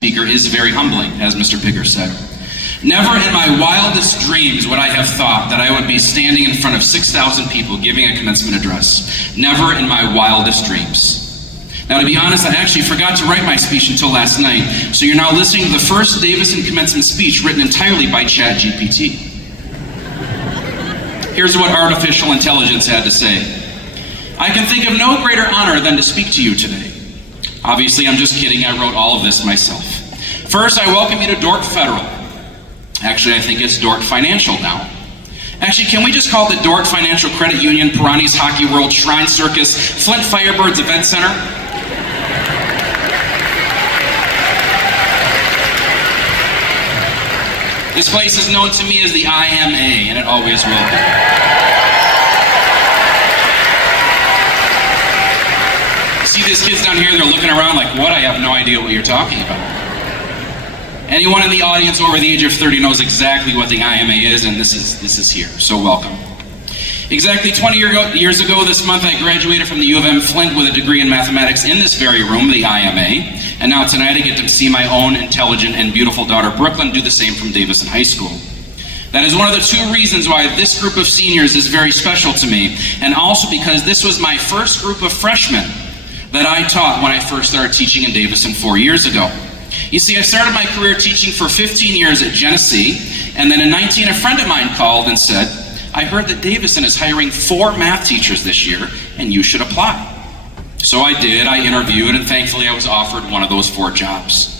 Speaker is very humbling, as Mr. Pigger said. Never in my wildest dreams would I have thought that I would be standing in front of 6,000 people giving a commencement address. Never in my wildest dreams. Now, to be honest, I actually forgot to write my speech until last night, so you're now listening to the first Davison commencement speech written entirely by ChatGPT. Here's what artificial intelligence had to say. I can think of no greater honor than to speak to you today. Obviously, I'm just kidding. I wrote all of this myself. First, I welcome you to Dordt Federal. Actually, I think it's Dordt Financial now. Actually, can we just call it the Dordt Financial Credit Union, Pirani's Hockey World, Shrine Circus, Flint Firebirds Event Center? This place is known to me as the IMA, and it always will be. See these kids down here, they're looking around like, what? I have no idea what you're talking about. Anyone in the audience over the age of 30 knows exactly what the IMA is, and this is here, so welcome. Exactly 20 years ago this month, I graduated from the U of M Flint with a degree in mathematics in this very room, the IMA, and now tonight I get to see my own intelligent and beautiful daughter, Brooklyn, do the same from Davison High School. That is one of the two reasons why this group of seniors is very special to me, and also because this was my first group of freshmen that I taught when I first started teaching in Davison 4 years ago. You see, I started my career teaching for 15 years at Genesee, and then in 19, a friend of mine called and said, I heard that Davison is hiring 4 math teachers this year, and you should apply. So I did, I interviewed, and thankfully I was offered one of those 4 jobs.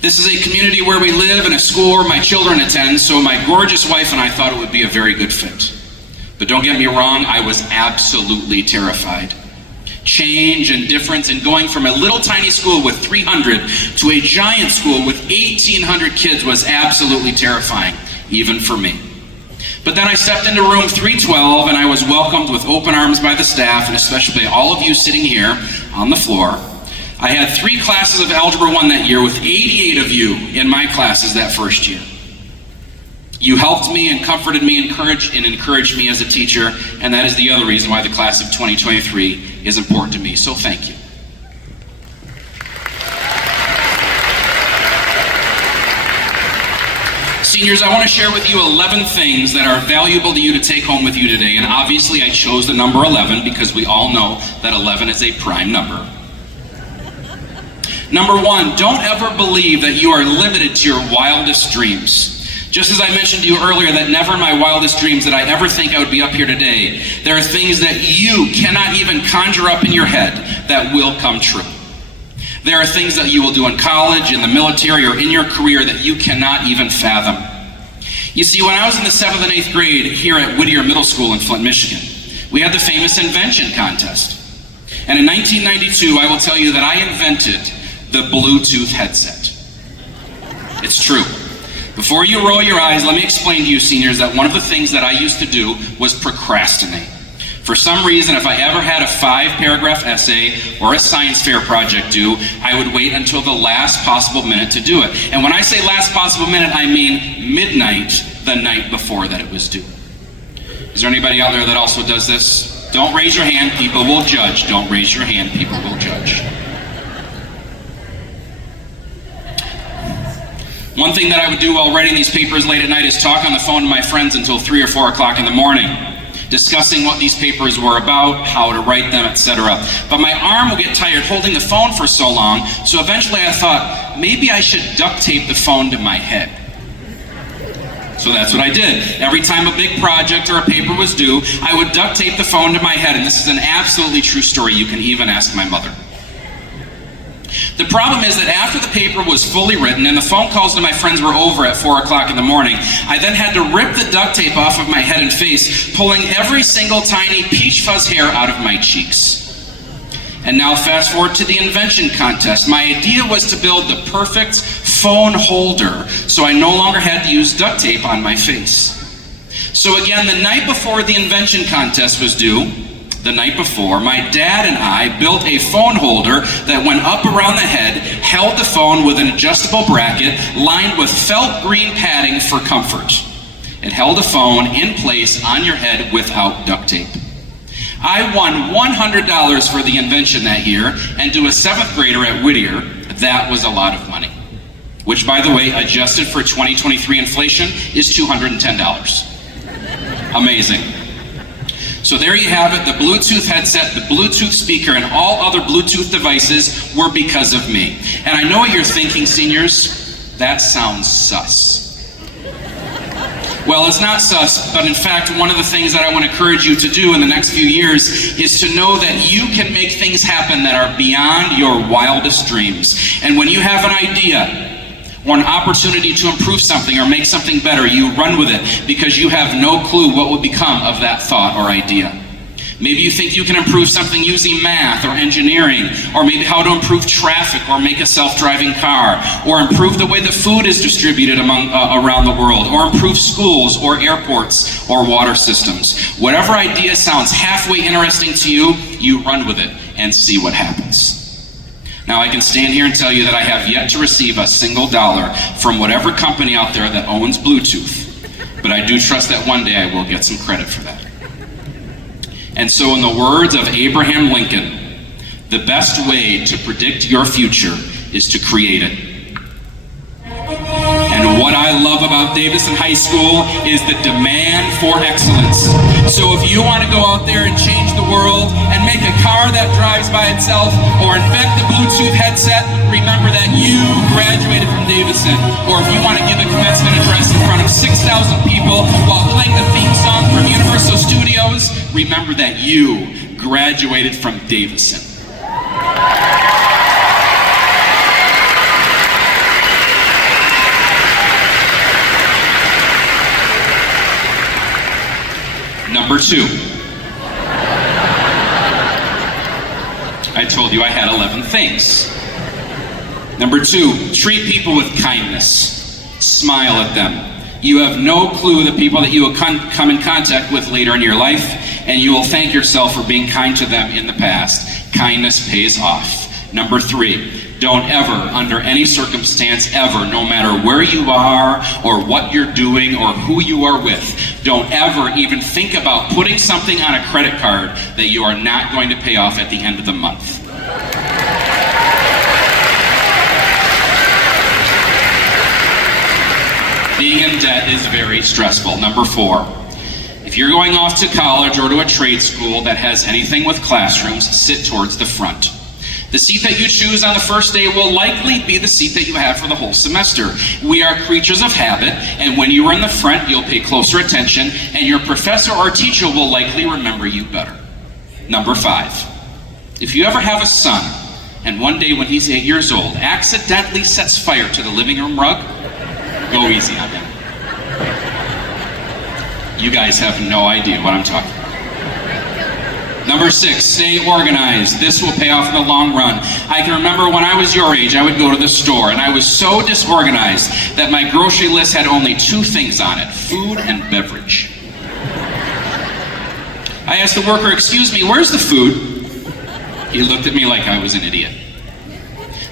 This is a community where we live and a school where my children attend, so my gorgeous wife and I thought it would be a very good fit. But don't get me wrong, I was absolutely terrified. Change and difference, and going from a little tiny school with 300 to a giant school with 1,800 kids was absolutely terrifying, even for me. But then I stepped into room 312 and I was welcomed with open arms by the staff, and especially all of you sitting here on the floor. I had 3 classes of Algebra 1 that year with 88 of you in my classes that first year. You helped me and comforted me, encouraged me as a teacher, and that is the other reason why the class of 2023 is important to me, so thank you. Seniors, I want to share with you 11 things that are valuable to you to take home with you today, and obviously I chose the number 11 because we all know that 11 is a prime number. Number 1, don't ever believe that you are limited to your wildest dreams. Just as I mentioned to you earlier that never in my wildest dreams did I ever think I would be up here today, there are things that you cannot even conjure up in your head that will come true. There are things that you will do in college, in the military, or in your career that you cannot even fathom. You see, when I was in the 7th and 8th grade here at Whittier Middle School in Flint, Michigan, we had the famous invention contest. And in 1992, I will tell you that I invented the Bluetooth headset. It's true. Before you roll your eyes, let me explain to you, seniors, that one of the things that I used to do was procrastinate. For some reason, if I ever had a 5-paragraph essay or a science fair project due, I would wait until the last possible minute to do it. And when I say last possible minute, I mean midnight the night before that it was due. Is there anybody out there that also does this? Don't raise your hand, people will judge. Don't raise your hand, people will judge. One thing that I would do while writing these papers late at night is talk on the phone to my friends until 3 or 4 o'clock in the morning, discussing what these papers were about, how to write them, etc. But my arm would get tired holding the phone for so long, so eventually I thought, maybe I should duct tape the phone to my head. So that's what I did. Every time a big project or a paper was due, I would duct tape the phone to my head, and this is an absolutely true story. You can even ask my mother. The problem is that after the paper was fully written and the phone calls to my friends were over at 4 o'clock in the morning, I then had to rip the duct tape off of my head and face, pulling every single tiny peach fuzz hair out of my cheeks. And now fast forward to the invention contest. My idea was to build the perfect phone holder so I no longer had to use duct tape on my face. So again, the night before the invention contest was due, the night before, my dad and I built a phone holder that went up around the head, held the phone with an adjustable bracket lined with felt green padding for comfort. It held the phone in place on your head without duct tape. I won $100 for the invention that year, and to a 7th grader at Whittier, that was a lot of money. which, by the way, adjusted for 2023 inflation, is $210. Amazing. So there you have it, the Bluetooth headset, the Bluetooth speaker, and all other Bluetooth devices were because of me. And I know what you're thinking, seniors, that sounds sus. Well, it's not sus, but in fact, one of the things that I want to encourage you to do in the next few years is to know that you can make things happen that are beyond your wildest dreams. And when you have an idea, or an opportunity to improve something or make something better, you run with it because you have no clue what will become of that thought or idea. Maybe you think you can improve something using math or engineering, or maybe how to improve traffic or make a self-driving car, or improve the way that food is distributed around the world, or improve schools or airports or water systems. Whatever idea sounds halfway interesting to you, you run with it and see what happens. Now, I can stand here and tell you that I have yet to receive a single dollar from whatever company out there that owns Bluetooth, but I do trust that one day I will get some credit for that. And so, in the words of Abraham Lincoln, the best way to predict your future is to create it. And what I love about Davison High School is the demand for excellence. So if you want to go out there and change the world and make a car that drives by itself or invent the Bluetooth headset, remember that you graduated from Davison. Or if you want to give a commencement address in front of 6,000 people while playing the theme song from Universal Studios, remember that you graduated from Davison. Number 2. I told you I had 11 things. Number 2, treat people with kindness. Smile at them. You have no clue the people that you will come in contact with later in your life, and you will thank yourself for being kind to them in the past. Kindness pays off. Number 3, don't ever, under any circumstance ever, no matter where you are or what you're doing or who you are with, don't ever even think about putting something on a credit card that you are not going to pay off at the end of the month. Being in debt is very stressful. Number 4, if you're going off to college or to a trade school that has anything with classrooms, sit towards the front. The seat that you choose on the first day will likely be the seat that you have for the whole semester. We are creatures of habit, and when you are in the front, you'll pay closer attention, and your professor or teacher will likely remember you better. Number 5, if you ever have a son, and one day when he's 8 years old, accidentally sets fire to the living room rug, go easy on him. You guys have no idea what I'm talking about. Number 6, stay organized. This will pay off in the long run. I can remember when I was your age, I would go to the store, and I was so disorganized that my grocery list had only 2 things on it: food and beverage. I asked the worker, "Excuse me, where's the food?" He looked at me like I was an idiot.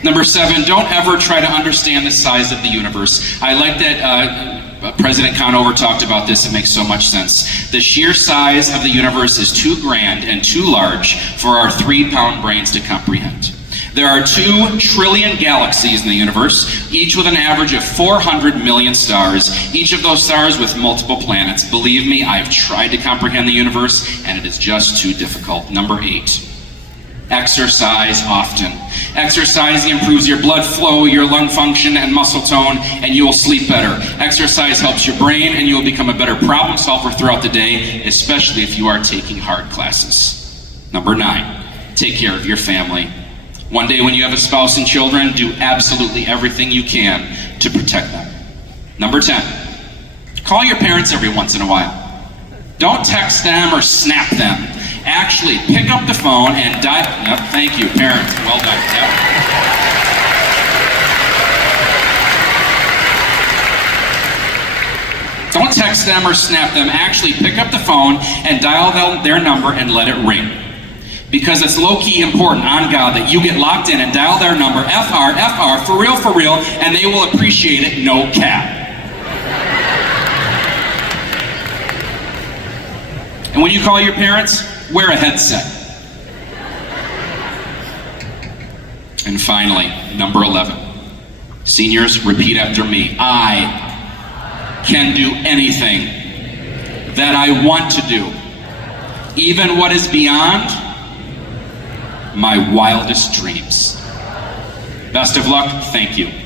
Number 7, don't ever try to understand the size of the universe. I like that President Conover talked about this. It makes so much sense. The sheer size of the universe is too grand and too large for our 3-pound brains to comprehend. There are 2 trillion galaxies in the universe, each with an average of 400 million stars, each of those stars with multiple planets. Believe me, I've tried to comprehend the universe, and it is just too difficult. Number 8, exercise often. Exercise improves your blood flow, your lung function, and muscle tone, and you will sleep better. Exercise helps your brain, and you will become a better problem solver throughout the day, especially if you are taking hard classes. Number 9, take care of your family. One day when you have a spouse and children, do absolutely everything you can to protect them. Number 10, call your parents every once in a while. Don't text them or snap them. Actually, pick up the phone and dial. Yep, thank you, parents. Well done. Yep. Don't text them or snap them. Actually, pick up the phone and dial their number and let it ring. Because it's low-key important, on God, that you get locked in and dial their number, FR, for real, and they will appreciate it, no cap. And when you call your parents, wear a headset. And finally, number 11, Seniors, repeat after me. I can do anything that I want to do, even what is beyond my wildest dreams. Best of luck. Thank you.